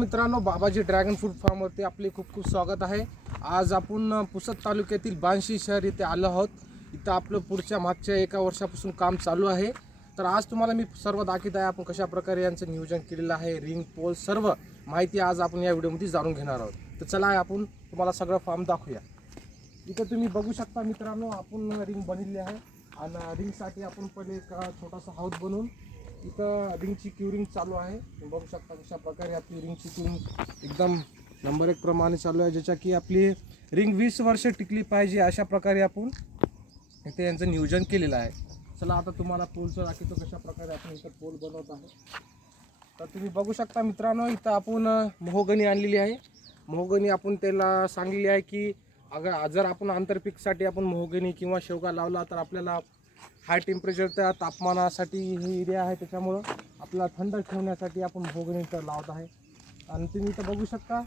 मित्रांनो, बाबाजी dragon fruit फार्मवरती आपले खूप खूप स्वागत आहे। आज आपण पुसद तालुक्यातील बार्शी शहर इथे आलो आहोत। इथं आपलं पुढच्या मागच्या एका वर्षापासून काम चालू आहे। तर आज तुम्हाला मी सर्व दाखवत आहे आपण कशा प्रकारे यांचं नियोजन केलेलं आहे। रिंग पोल सर्व माहिती आज आपण या व्हिडिओमध्ये जाणून घेणार आहोत। तर चला आपण तुम्हाला सगळं फार्म दाखवूया। इथं तुम्ही बघू शकता मित्रांनो, आपण रिंग बनवली आहे आणि रिंगसाठी आपण पहिले एक छोटासा हाऊस बनवून इथं रिंगची क्युरिंग चालू आहे। तुम्ही बघू शकता कशा प्रकारे आपली रिंगची क्युरिंग एकदम नंबर 1 प्रमाणे चालू आहे, ज्याच्या की आपली रिंग 20 वर्ष टिकली पाहिजे अशा प्रकारे आपण इथे यांचं नियोजन केलेलं आहे। चला आता तुम्हाला पोलचं दाखवतो कशा प्रकारे आपण इथं पोल बनवत आहोत। तर तुम्ही बघू शकता मित्रांनो, इथं आपण मोहगनी आणलेली आहे। मोहगनी आपण त्याला सांगलेली आहे की जर आपण आंतरपीकसाठी आपण मोहगनी किंवा शेवगा लावला तर आपल्याला हाय टेम्परेचरच्या तापमानासाठी ही एरिया आहे, त्याच्यामुळं आपल्याला थंड ठेवण्यासाठी आपण मोहगनी इथं लावत आहे। आणि तुम्ही इथं बघू शकता,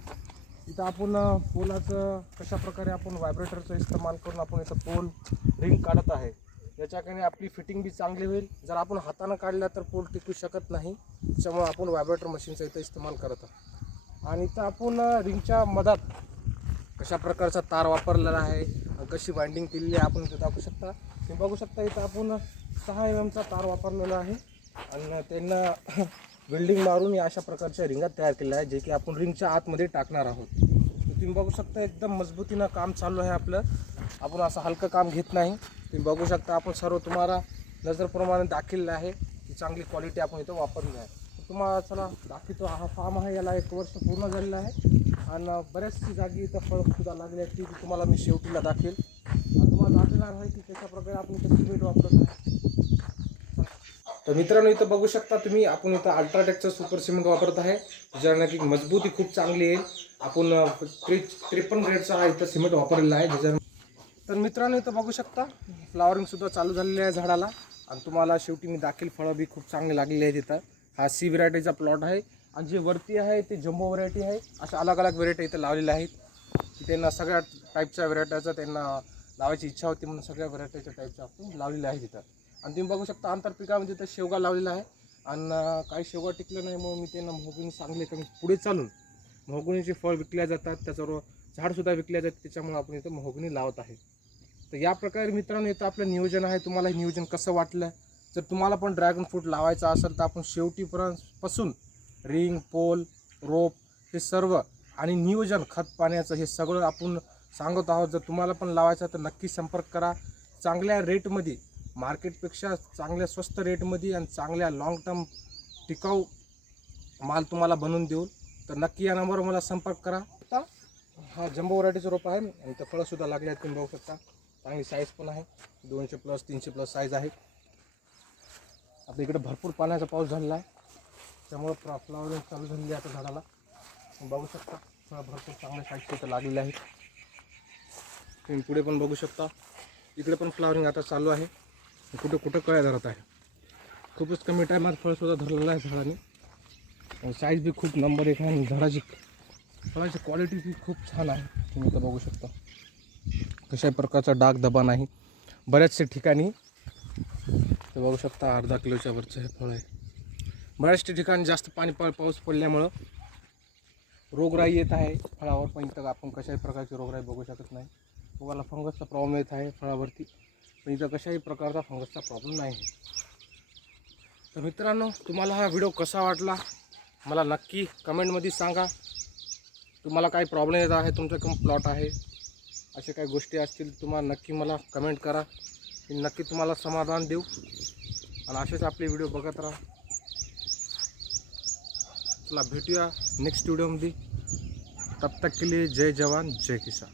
इथं आपण पोलाचं कशा प्रकारे आपण व्हायब्रेटरचा इस्तेमाल करून आपण इथं पोल रिंग काढत आहे। याच्याकडे आपली फिटिंग बी चांगली होईल। जर आपण हातानं काढल्या तर पोल टिकू शकत नाही, त्याच्यामुळे आपण व्हायब्रेटर मशीनचा इथं इस्तेमाल करत आहोत। आणि इथं आपण रिंगच्या मधात कशा प्रकारचा तार वापरलेला आहे, कशी वाइंडिंग केलेली आहे आपण इथं दाखवू शकता। तुम्ही बघू शकता इथं आपण 6 mm चा तार वापरलेला आहे आणि त्यांना वेल्डिंग मारून या अशा प्रकारच्या रिंगा तयार केल्या आहेत, जे की आपण रिंगच्या आतमध्ये टाकणार आहोत। तुम्ही बघू शकता एकदम मजबूतीनं काम चालू आहे आपलं। आपण असं हलकं काम घेत नाही। तुम्ही बघू शकता आपण सर्व तुम्हाला नजरप्रमाणे दाखवलेलं आहे की चांगली क्वालिटी आपण इथं वापरली आहे। तुम्हाला चला दाखवतो, हा फार्म आहे, याला 1 वर्ष पूर्ण झालेलं आहे आणि बऱ्याचशी जागी इथं फळ सुद्धा लागली आहे, ती तुम्हाला मी शेवटीला दाखवेल। तुम्हाला दाखवणार आहे की कशा प्रकारे आपण इथं सिमेंट वापरत आहे। तर मित्रांनो, इथं बघू शकता तुम्ही, आपण इथं अल्ट्राटेकचं सुपर सिमेंट वापरत आहे, ज्याने की मजबूती खूप चांगली येईल। आपण 53 ग्रेडचा हा इथं सिमेंट वापरलेला आहे ज्याच्या। तर मित्रांनो, इथं बघू शकता फ्लावरिंग सुद्धा चालू झालेली आहे झाडाला आणि तुम्हाला शेवटी मी दाखील फळं बी खूप चांगली लागलेली आहेत। इथं हा सी व्हरायटीचा प्लॉट आहे आणि जे वरती आहे ते जम्बो व्हरायटी आहे। अशा अलग अलग व्हरायटी इथं लावलेल्या आहेत की त्यांना सगळ्या टाईपच्या व्हरायटीचा त्यांना लावायची इच्छा होती, म्हणून सगळ्या व्हरायटीच्या टाईपच्या आपण लावलेल्या आहेत इथं। आणि तुम्ही बघू शकता आंतरपिकामध्ये इथं शेवगा लावलेला आहे आणि काही शेवगा टिकलं नाही, मग मी त्यांना मोहगुनी सांगले की पुढे चालून मोहगुनीचे फळ विकल्या जातात, त्याच्यावर झाडसुद्धा विकल्या जातात, त्याच्यामुळे आपण इथं मोहगुनी लावत आहे। तर या प्रकारे मित्रांनो इथं आपलं नियोजन आहे। तुम्हाला हे नियोजन कसं वाटलं? जर तुम्हाला पण ड्रॅगन फ्रूट लावायचा असेल तर आपण शेवटीपासून रिंग, पोल, रोप हे सर्व आणि नियोजन, खत पाण्याचं हे सगळं आपण सांगत आहोत। जर तुम्हाला पण लावायचं तर नक्की संपर्क करा। चांगल्या रेटमध्ये, मार्केटपेक्षा चांगल्या स्वस्त रेटमध्ये आणि चांगल्या लॉंग टर्म टिकाऊ माल तुम्हाला बनवून देऊ। तर नक्की या नंबरवर मला संपर्क करा। हा जम्बो व्हरायटीचं रोप आहे, इथं फळंसुद्धा लागले आहेत, तुम्ही बघू शकता। चांगली साईज पण आहे, 200+ 300+ साईज आहे। आपल्या इकडे भरपूर पाण्याचा पाऊस झालेला आहे, त्यामुळे फ्लावरिंग चालू झालेली आहे आता झाडाला। बघू शकता फळं भरपूर चांगल्या साईजचे इथं लागलेले आहेत। तुम्ही पुढे पण बघू शकता, इकडे पण फ्लावरिंग आता चालू आहे, कुठं कुठं कळ्या धरत आहे। खूपच कमी टायमात फळसुद्धा धरलेलं आहे झाडाने। साईज बी खूप नंबर 1 आहे आणि झाडाची फळाची क्वालिटी बी खूप छान आहे। तुम्ही इथं बघू शकता कशाही प्रकारचा डाग धबा नाही। बऱ्याचशा ठिकाणी ते बघू शकता अर्धा किलोच्या वरचं हे फळ आहे। बऱ्याचशा ठिकाणी जास्त पाऊस पडल्यामुळं रोगराई येत आहे फळावर, पण इथं आपण कशाही प्रकारची रोगराई बघू शकत नाही। तुम्हाला फंगसचा प्रॉब्लेम येत आहे फळावरती, पण इथं कशाही प्रकारचा फंगसचा प्रॉब्लेम नाही। तर मित्रांनो, तुम्हाला हा व्हिडिओ कसा वाटला मला नक्की कमेंटमध्ये सांगा। तुम्हाला काही प्रॉब्लेम येत आहे, तुमच्याकडून प्लॉट आहे, अशा काही गोष्टी असतील तुम्हाला नक्की मला कमेंट करा, मी नक्की तुम्हाला समाधान देऊ। आणि असेच आपले व्हिडिओ बघत राहा। चला भेटूया नेक्स्ट व्हिडिओमध्ये, तब तक के लिए जय जवान जय किसान।